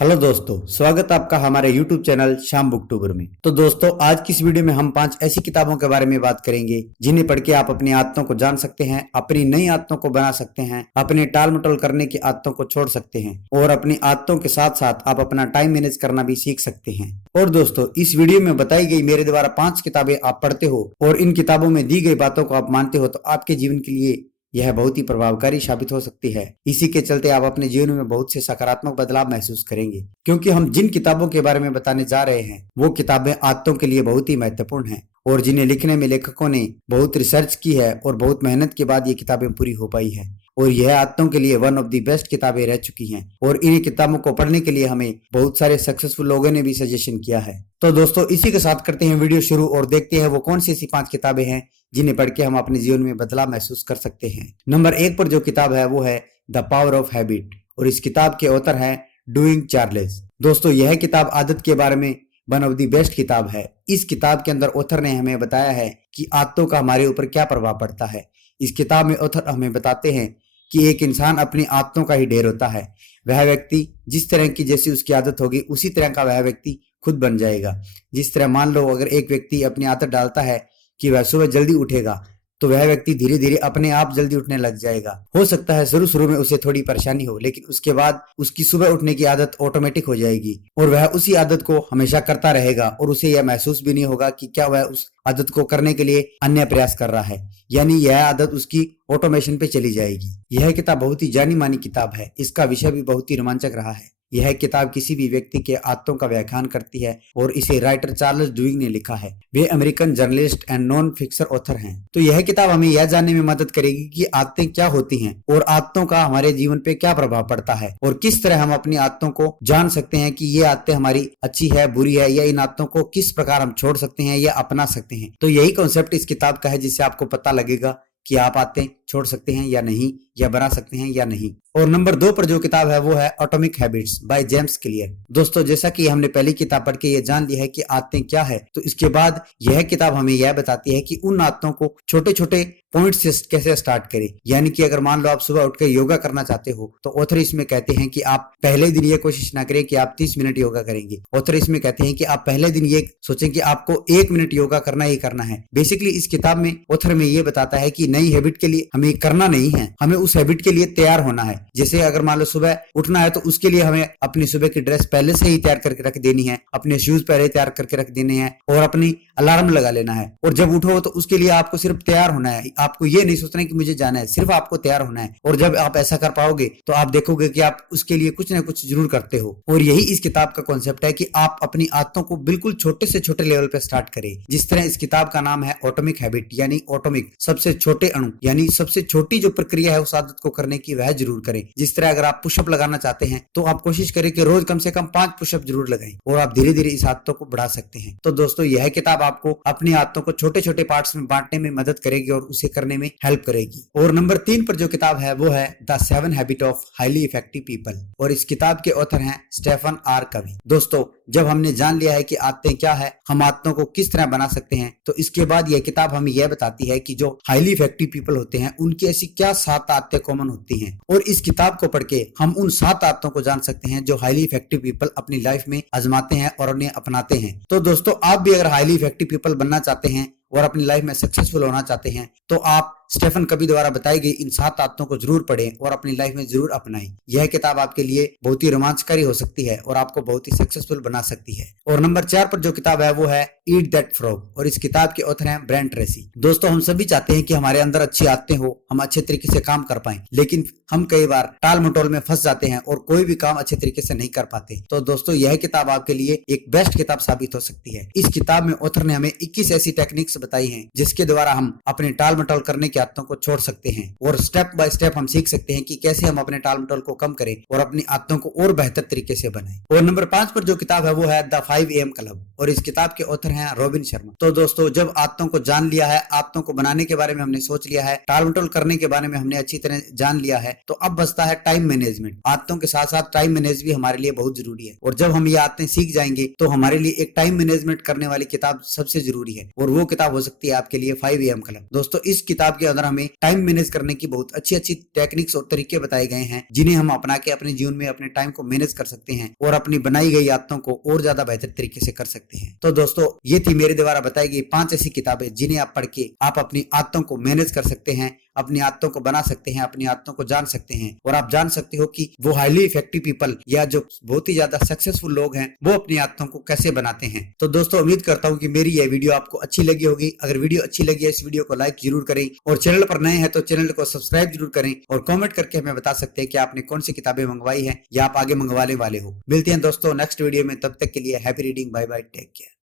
Hello दोस्तों, स्वागत आपका हमारे YouTube चैनल शाम बुकटूबर में। तो दोस्तों, आज की इस वीडियो में हम 5 ऐसी किताबों के बारे में बात करेंगे जिन्हें पढ़ के आप अपनी आदतों को जान सकते हैं, अपनी नई आदतों को बना सकते हैं, अपनी टाल मटोल करने की आदतों को छोड़ सकते हैं और अपनी आदतों के साथ साथ आप अपना टाइम मैनेज करना भी सीख सकते हैं। और दोस्तों, इस वीडियो में बताई गई मेरे द्वारा 5 किताबें आप पढ़ते हो और इन किताबों में दी गई बातों को आप मानते हो तो आपके जीवन के लिए यह बहुत ही प्रभावकारी साबित हो सकती है। इसी के चलते आप अपने जीवन में बहुत से सकारात्मक बदलाव महसूस करेंगे, क्योंकि हम जिन किताबों के बारे में बताने जा रहे हैं वो किताबें आदतों के लिए बहुत ही महत्वपूर्ण हैं और जिन्हें लिखने में लेखकों ने बहुत रिसर्च की है और बहुत मेहनत के बाद ये किताबें पूरी हो पाई है और यह आदतों के लिए वन ऑफ द बेस्ट किताबें रह चुकी हैं। और इन किताबों को पढ़ने के लिए हमें बहुत सारे सक्सेसफुल लोगों ने भी सजेशन किया है। तो दोस्तों, इसी के साथ करते हैं वीडियो शुरू और देखते हैं वो कौन सी ऐसी 5 किताबें हैं जिन्हें पढ़ के हम अपने जीवन में बदलाव महसूस कर सकते हैं। नंबर 1 पर जो किताब है वो है द पावर ऑफ हैबिट और इस किताब के ऑथर है डूइंग चार्ल्स। दोस्तों, यह किताब आदत के बारे में वन ऑफ द बेस्ट किताब है। इस किताब के अंदर ऑथर ने हमें बताया है कि आदतों का हमारे ऊपर क्या प्रभाव पड़ता है। इस किताब में ऑथर हमें बताते हैं कि एक इंसान अपनी आदतों का ही ढेर होता है। वह व्यक्ति जिस तरह की जैसी उसकी आदत होगी उसी तरह का वह व्यक्ति खुद बन जाएगा। जिस तरह मान लो, अगर एक व्यक्ति अपनी आदत डालता है कि वह सुबह जल्दी उठेगा तो वह व्यक्ति धीरे धीरे अपने आप जल्दी उठने लग जाएगा। हो सकता है शुरू शुरू में उसे थोड़ी परेशानी हो, लेकिन उसके बाद उसकी सुबह उठने की आदत ऑटोमेटिक हो जाएगी और वह उसी आदत को हमेशा करता रहेगा और उसे यह महसूस भी नहीं होगा कि क्या वह उस आदत को करने के लिए अन्य प्रयास कर रहा है, यानी यह आदत उसकी ऑटोमेशन पे चली जाएगी। यह किताब बहुत ही जानी मानी किताब है। इसका विषय भी बहुत ही रोमांचक रहा है। यह किताब किसी भी व्यक्ति के आदतों का व्याख्यान करती है और इसे राइटर चार्ल्स डुइंग ने लिखा है। वे American journalist and non fiction author हैं। तो यह किताब हमें यह जानने में मदद करेगी कि आदतें क्या होती हैं और आदतों का हमारे जीवन पे क्या प्रभाव पड़ता है और किस तरह हम अपनी आदतों को जान सकते हैं कि ये आदतें हमारी अच्छी है, बुरी है, या इन आदतों को किस प्रकार हम छोड़ सकते हैं या अपना सकते हैं। तो यही कॉन्सेप्ट इस किताब का है, जिससे आपको पता लगेगा कि आप आदतें छोड़ सकते हैं या नहीं, या बना सकते हैं या नहीं। और नंबर 2 पर जो किताब है वो है atomic habits by James clear. दोस्तों, जैसा कि हमने पहली किताब पढ़ के ये जान लिया है कि आदतें क्या है, तो इसके बाद यह किताब हमें यह बताती है कि उन आदतों को छोटे छोटे पॉइंट से कैसे स्टार्ट करें। यानी कि अगर मान लो आप सुबह उठकर योगा करना चाहते हो तो ऑथर इसमें कहते हैं कि आप पहले दिन ये कोशिश ना करें कि आप 30 मिनट योगा करेंगे। ऑथर इसमें कहते हैं कि आप पहले दिन ये सोचें कि आपको 1 मिनट योगा करना ही करना है। बेसिकली इस किताब में ऑथर में ये बताता है कि नई हैबिट के लिए हमें करना नहीं है, हमें उस हैबिट के लिए तैयार होना है। जैसे अगर मान लो सुबह उठना है तो उसके लिए हमें अपनी सुबह की ड्रेस पहले से ही तैयार करके रख देनी है, अपने शूज पहले तैयार करके रख देने हैं और अपनी अलार्म लगा लेना है। और जब उठो तो उसके लिए आपको सिर्फ तैयार होना है, आपको ये नहीं सोचना है कि मुझे जाना है, सिर्फ आपको तैयार होना है। और जब आप ऐसा कर पाओगे तो आप देखोगे कि आप उसके लिए कुछ ना कुछ जरूर करते हो। और यही इस किताब का कॉन्सेप्ट है कि आप अपनी आदतों को बिल्कुल छोटे से छोटे लेवल पे स्टार्ट करें। जिस तरह इस किताब का नाम है एटॉमिक हैबिट, यानी एटॉमिक सबसे छोटे अणु, यानी सबसे छोटी जो प्रक्रिया है उस आदत को करने की वह जरूर करें। जिस तरह अगर आप पुशअप लगाना चाहते हैं तो आप कोशिश करें कि रोज कम से कम 5 पुशअप जरूर लगाएं और आप धीरे धीरे इस आदतों को बढ़ा सकते हैं। तो दोस्तों, यह किताब आपको अपनी आदतों को छोटे छोटे पार्ट्स में बांटने में मदद करेगी और उसे करने में हेल्प करेगी। और नंबर 3 पर जो किताब है वो है the 7 habit of highly effective people और इस किताब के ऑथर हैं स्टेफन आर कवी। दोस्तों, जब हमने जान लिया है कि आदतें क्या है, हम आदतों को किस तरह बना सकते हैं, तो इसके बाद यह किताब हमें यह बताती है कि जो हाईली इफेक्टिव पीपल होते हैं उनकी ऐसी क्या 7 आदतें कॉमन होती हैं। और इस किताब को पढ़ के हम उन 7 आदतों को जान सकते हैं जो हाईली इफेक्टिव पीपल अपनी लाइफ में आजमाते हैं और उन्हें अपनाते हैं। तो दोस्तों, आप भी अगर हाईली इफेक्टिव पीपल बनना चाहते हैं और अपनी लाइफ में सक्सेसफुल होना चाहते हैं तो आप स्टेफन कवी द्वारा बताई गई इन 7 आदतों को जरूर पढ़ें और अपनी लाइफ में जरूर अपनाएं। यह किताब आपके लिए बहुत ही रोमांचकारी हो सकती है और आपको बहुत ही सक्सेसफुल बना सकती है। और नंबर 4 पर जो किताब है वो है ईट दैट फ्रॉग और इस किताब के ऑथर हैं ब्रेंट ट्रेसी। दोस्तों, हम सभी चाहते हैं कि हमारे अंदर अच्छी आदतें हो, हम अच्छे तरीके से काम कर पाएं, लेकिन हम कई बार टाल मटोल में फंस जाते हैं और कोई भी काम अच्छे तरीके से नहीं कर पाते। तो दोस्तों, यह किताब आपके लिए एक बेस्ट किताब साबित हो सकती है। इस किताब में ऑथर ने हमें 21 ऐसी टेक्निक्स बताई हैं जिसके द्वारा हम अपने टाल मटोल करने की आदतों को छोड़ सकते हैं और स्टेप बाय स्टेप हम सीख सकते हैं कि कैसे हम अपने टाल मटोल को कम करें और अपनी आदतों को और बेहतर तरीके से बनाएं। और नंबर 5 पर जो किताब है वो है द 5 AM क्लब और इस किताब के ऑथर हैं रॉबिन शर्मा। तो दोस्तों, जब आदतों को जान लिया है, आदतों को बनाने के बारे में हमने सोच लिया है, टाल मटोल करने के बारे में हमने अच्छी तरह जान लिया है, तो अब बचता है टाइम मैनेजमेंट। आदतों के साथ साथ टाइम मैनेज भी हमारे लिए बहुत जरूरी है और जब हम ये आदतें सीख जाएंगे तो हमारे लिए एक टाइम मैनेजमेंट करने वाली किताब सबसे जरूरी है और वो किताब किताब हो सकती है आपके लिए 5 AM क्लब। दोस्तों इस किताब के अंदर हमें टाइम मैनेज करने की बहुत अच्छी अच्छी टेक्निक्स और तरीके बताए गए हैं, जिन्हें हम अपना के अपने जीवन में अपने टाइम को मैनेज कर सकते हैं और अपनी बनाई गई आदतों को और ज्यादा बेहतर तरीके से कर सकते हैं। तो दोस्तों ये थी मेरे द्वारा बताई गई 5 ऐसी किताबें जिन्हें आप पढ़ के आप अपनी आदतों को मैनेज कर सकते हैं, अपनी आदतों को बना सकते हैं, अपनी आदतों को जान सकते हैं और आप जान सकते हो कि वो हाईली इफेक्टिव पीपल या जो बहुत ही ज्यादा सक्सेसफुल लोग हैं वो अपनी आदतों को कैसे बनाते हैं। तो दोस्तों उम्मीद करता हूं कि मेरी यह वीडियो आपको अच्छी लगी होगी। अगर वीडियो अच्छी लगी है इस वीडियो को लाइक जरूर करें और चैनल पर नए हैं तो चैनल को सब्सक्राइब जरूर करें और कमेंट करके हमें बता सकते हैं कि आपने कौन सी किताबें मंगवाई है या आप आगे मंगवाने वाले हो। मिलते हैं दोस्तों नेक्स्ट वीडियो में, तब तक के लिए happy reading, bye bye, take care.